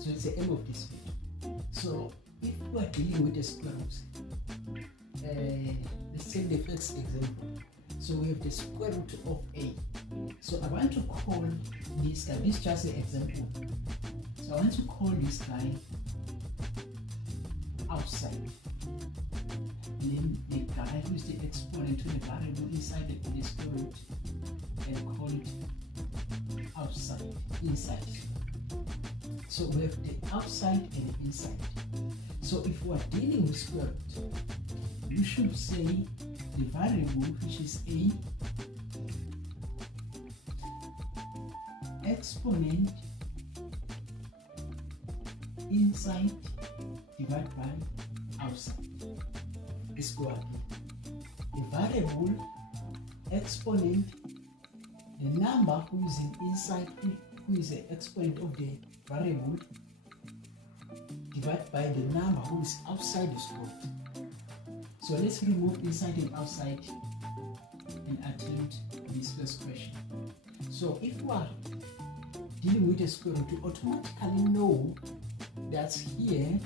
So it's the aim of this video. So if we are dealing with a square root, let's take the first example. So we have the square root of a. So I want to call this guy, this is just an example. So I want to call this guy outside. And then the guy who is the exponent to the variable inside the square root, and call it outside, inside. So we have the outside and the inside. So if we are dealing with square root, you should say the variable, which is a, exponent inside divided by outside is equal to the variable exponent, the number who is in inside, who is the exponent of the variable, divided by the number who is outside the square root. So let's remove inside and outside and attempt this first question. So if we are dealing with a square root, we automatically know that here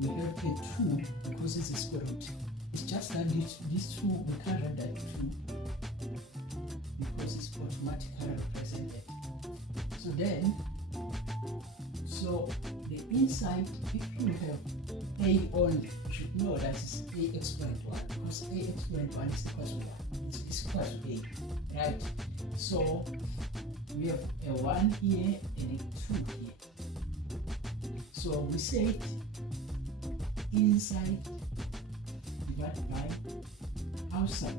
we have a 2 because it's a square root. It's just that these 2, we can't write that 2 because it's automatically represented. So then, so the inside, if you have a only, you should know that it's a exponent 1 because a exponent 1 is equal to 1. It's equal to a, right? So we have a 1 here and a 2 here. So we said inside divided by outside.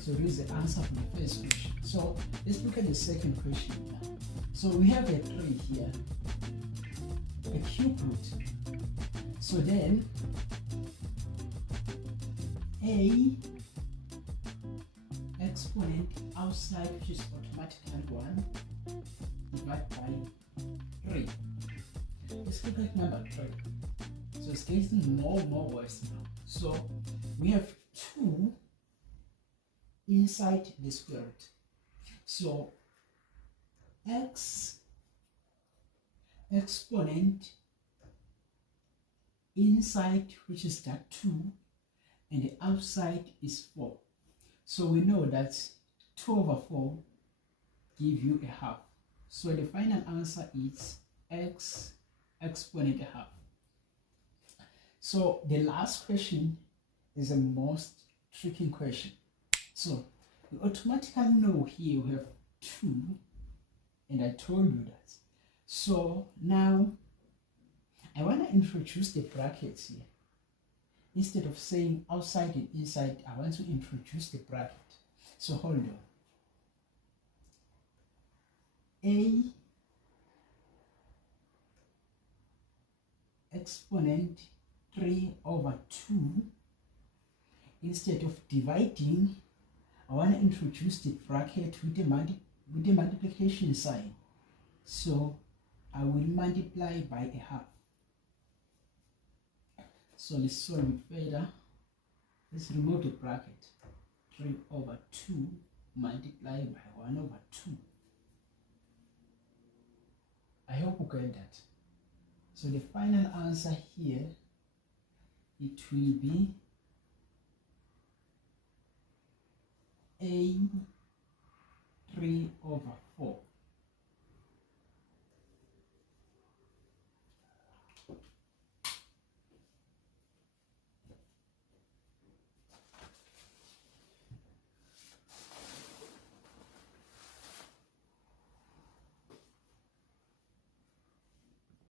So this is the answer for the first question. So let's look at the second question now. So we have a 3 here, a cube root. So then a exponent outside, which is automatically 1, divided by 3. Let's look at number 3. So it's getting more worse now. So we have 2 inside the square root. So exponent inside, which is that 2, and the outside is 4. So we know that 2 over 4 give you a half. So the final answer is x exponent a half. So the last question is the most tricky question. So we automatically know here we have 2, and I told you that. So now I want to introduce the brackets here. Instead of saying outside and inside, I want to introduce the bracket. So hold on. A exponent 3 over 2. Instead of dividing, I want to introduce the bracket with the multiplication sign. So I will multiply by a half. So let's solve it further. Let's remove the bracket. 3 over 2 multiplied by 1 over 2. I hope you get that. So the final answer here, it will be a 3 over 4.